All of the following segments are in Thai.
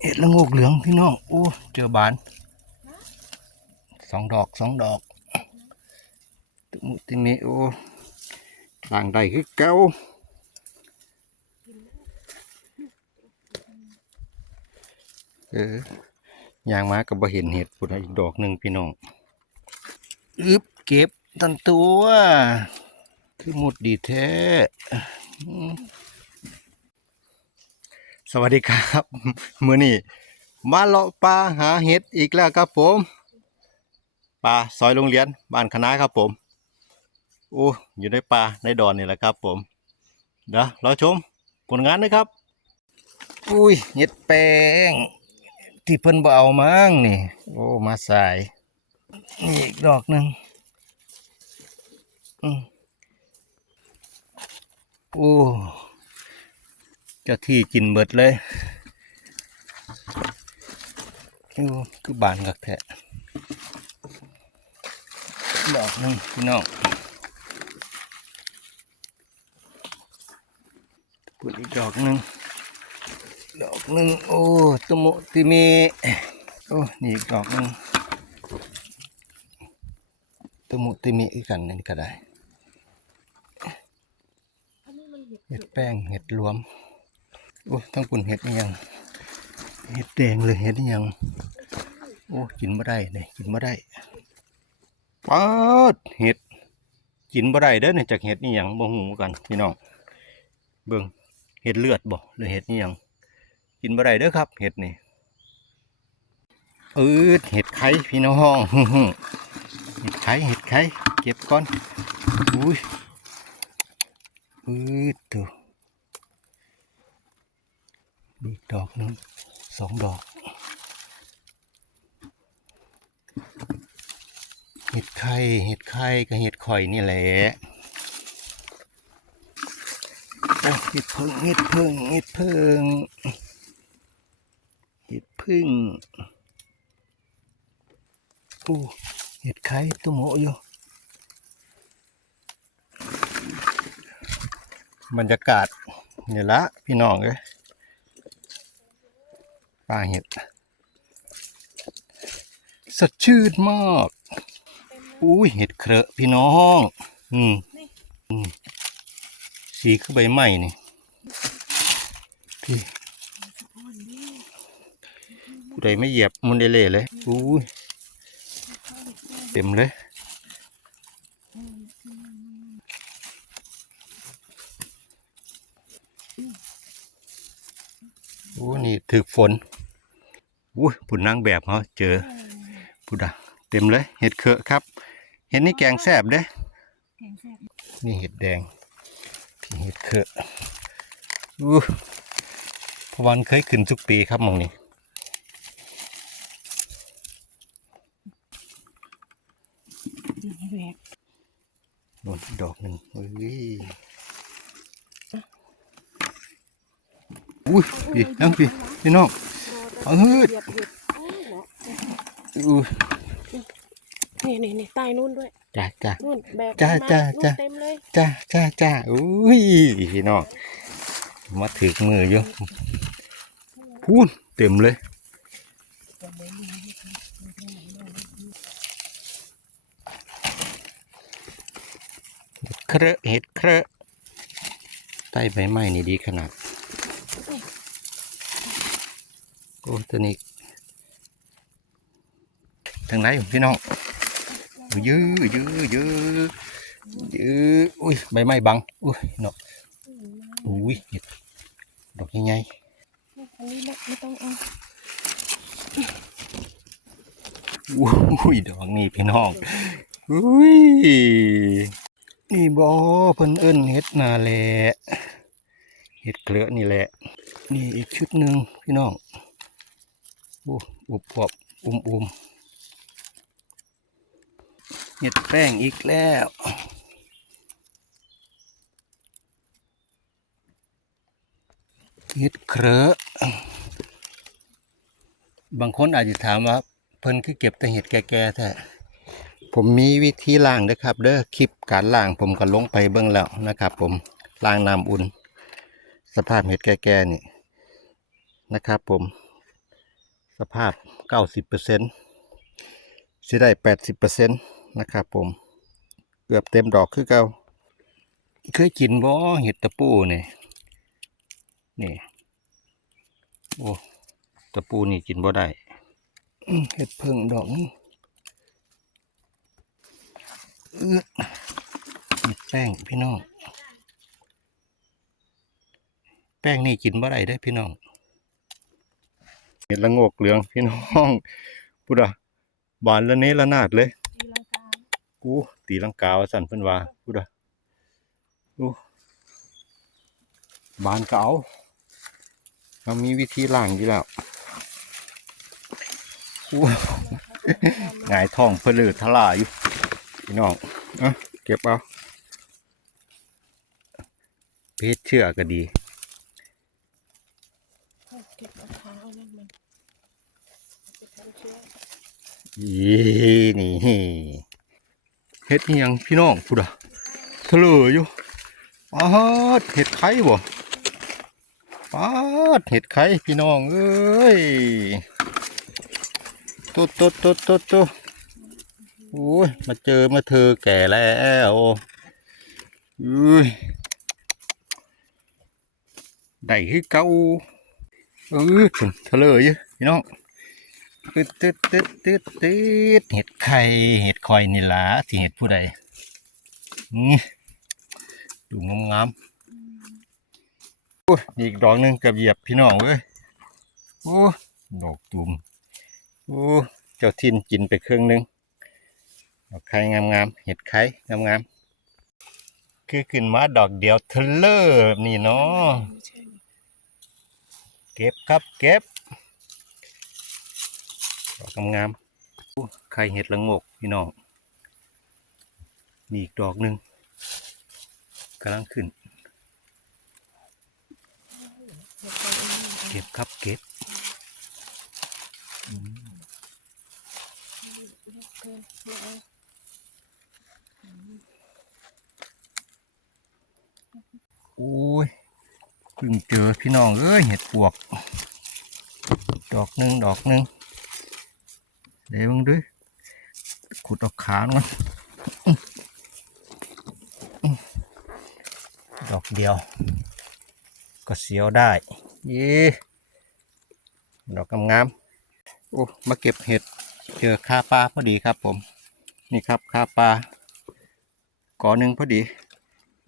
เห็ดละโงกเหลืองพี่น้องโอ้เจอบานสองดอกสองดอกตุมุติมิโอ้ต่างใดคือเก้าเออยางมาก็บ่เห็นเห็ดปุ่นอีกดอกหนึ่งพี่น้องอึบเก็บตันตัว คือหมดดีแท้ สวัสดีครับมื้อนี้มาเลาะปลาหาเห็ดอีกแล้วครับผมปลาซอยโรงเรียนบ้านคณะครับผมโอ้อยู่ในป่าในดอนนี่แหละครับผมเดี๋ยวเราชมผลงานนะครับ อุ้ยเห็ดแป้งที่เพิ่นบ่เอามั้งนี่ โอ้มาใส่อีกดอกหนึ่งอืมโอ้ จ้าที่กินเบิดเลยคือบานกักแทะดอกหนึ่งพี่น้องพูดอีกดอกหนึ่งดอกหนึ่งโอ้ตะโมติเมโอ้นี่อีกดอกหนึ่งตะโมติเมอีกกันนั่นก็ได้เห็ดแป้งเห็ดรวม โอ้ทั้งปุ่นเห็ดนี่ยังเห็ดแดงเลยเห็ดนี่ยัง โอ้กินบ่ได้เนี่ยกินบ่ได้ป๊าดเห็ดกินบ่ได้เด้อเนี่ยจากเห็ดนี่ยังบ่หูกันพี่น้องเบิ่งเห็ดเลือดบ่หรือเห็ดนี่ยังกินบ่ได้เด้อครับ เห็ดนี่เออเห็ดไข่พี่น้องเห็ดไข่เห็ดไข่เก็บก่อนอุ้ยอืดตัว อีกดอกนึงสองดอกเห็ดไข่เห็ดไข่กับเห็ดข่อยนี่แหละเห็ดพึ่งเห็ดพึ่งเห็ดพึ่งเห็ดพึ่งโอ้เห็ดไข่ตัวโมอยู่บรรยากาศเนี่ยละพี่น้องเอ้ย ป่าเห็ด สดชื่นมาก อุ้ยเห็ดเคระพี่น้อง อืมอืมสีคือใบไม้นี่พี่ผู้ใดไม่เหยียบมุนเดเล่เลยอุ้ยเต็มเลยโอ้นี่ถึกฝน อุ้ยผุนนางแบบเขาเจอผุดอะเต็มเลยเห็ดเขอะครับ เห็ดนี่แกงแซบเด้แกงแซ่บนี่เห็ดแดงพี่เห็ดเขอะอู้พอวันเคยขึ้นทุกปีครับหมองนี้แหวกโดนดอกหนึ่งอุ้ยอุ้ยพี่นั่งพี่พี่น้อง เอาเฮ้ยเหยียบเห็ดโอ้โหอุ้ยนี่นี่นี่ใต้นู่นด้วยจ้าจ้า นู่นแบกจ้ามาจ้านู่นจ้าเต็มเลยจ้าจ้าจ้าอุ้ยพี่น้องมาถึกมืออยู่พูนเต็มเลยเคระเห็ดเคระใต้ใบไม้นี่ดีขนาด โอ้ตัวนี้ทางไหนอยู่พี่น้องยื้อยื้อยื้อยื้ออุ้ยใบไม้บังอุ้ยเนาะอุ้ยเห็ดดอกใหญ่อันนี้ไม่ไม่ต้องเอาๆอุ้ยดอกนี่พี่น้องอุ้ยนี่บอเพิ่นเอิ้นเห็ดนาแหละเห็ดเกลือนี่แหละ นี่อีกชุดหนึ่งพี่น้องโอุบอบอุ้มอุ้มเห็ดแป้งอีกแล้วเห็ดเครือบางคนอาจจะถามว่า เพิ่นคือเก็บแต่เห็ดแก่ๆแท้ผมมีวิธีล้างเด้อครับ เด้อคลิปการล้างผมก็ลงไปเบิ่งแล้วนะครับ ผมล้างน้ำอุ่น สภาพเห็ดแก่ๆนี่นะครับ ผม สภาพ 90%สิได้ 80%นะครับผม เกือบเต็มดอกคือเก่าเคยกินบ่เห็ดตะปูนี่นี่โอ้ตะปูนี่กินบ่ได้อื้อเห็ดเพิ่งดอกนึงอื้อเห็ดแป้งพี่น้อง แป้งนี่กินบ่ได้ได้อพี่น้อง เห็ดละโงกเหลืองพี่น้องพุดอะบานละเนละนาดเลยตีลังกากูตีลังกาวาสั่นเพิ่นว่าพุดอะอู้บานเก่าเรามีวิธีล้างอยู่แล้วอู้หงายท้องเพลือทลาอยู่พี่น้องเอะเก็บเอาเพชรเชื่อก็ดี เก็บมะพร้าวนั่นมัน เอาไปทำเชื้ออีนี่เฮ็ดยังพี่น้องพูดอะทะเลอยู่ปาดเห็ดไข่บ่ปาดเห็ดไข่พี่น้องเอ้ยตุ๊ดตุ๊ดตุ๊ดตุ๊ดตุ๊ดโอ้ยมาเจอมาเธอแก่แล้วอุ้ยได้คือเก่าเออทะเลอยู่พี่น้อง ตึ๊ดตึ๊ดตึ๊ดตึ๊ดตึ๊ดเห็ดไข่เห็ดคอยนี่ล่ะที่เห็ดผู้ใดนี่ดูงามๆโอ้ยอีกดอกหนึ่งกับเหยียบพี่น้องเว้ยโอ้ดอกตุ่มโอ้เจ้าทินกินไปเครึ่องหนึงดอกไข่งามๆเห็ดไข่งามๆคือขึ้นมาดอกเดียวเทะเลอร์นี่เนาะเก็บครับเก็บ ดอกงามๆไข่เห็ดละโงกพี่น้องนี่อีกดอกหนึ่งกำลังขึ้น เก็บครับเก็บอุ้ยเพิ่งเจอพี่น้องเอ้ยเห็ดปวก ดอกหนึ่งดอกหนึ่ง เดี๋ยวมึงดูขุดออกขามันดอกเดียว ก็เสียวได้ยี่ดอกงามๆโอ้มาเก็บเห็ดเจอคาปลาพอดีครับผม นี่ครับคาปลาก่อหนึ่งพอดี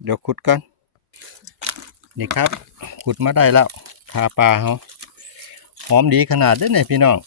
เดี๋ยวขุดก่อนนี่ครับขุดมาได้แล้วคาปลาเขาหอมดีขนาดเด้อเนี่ยพี่น้อง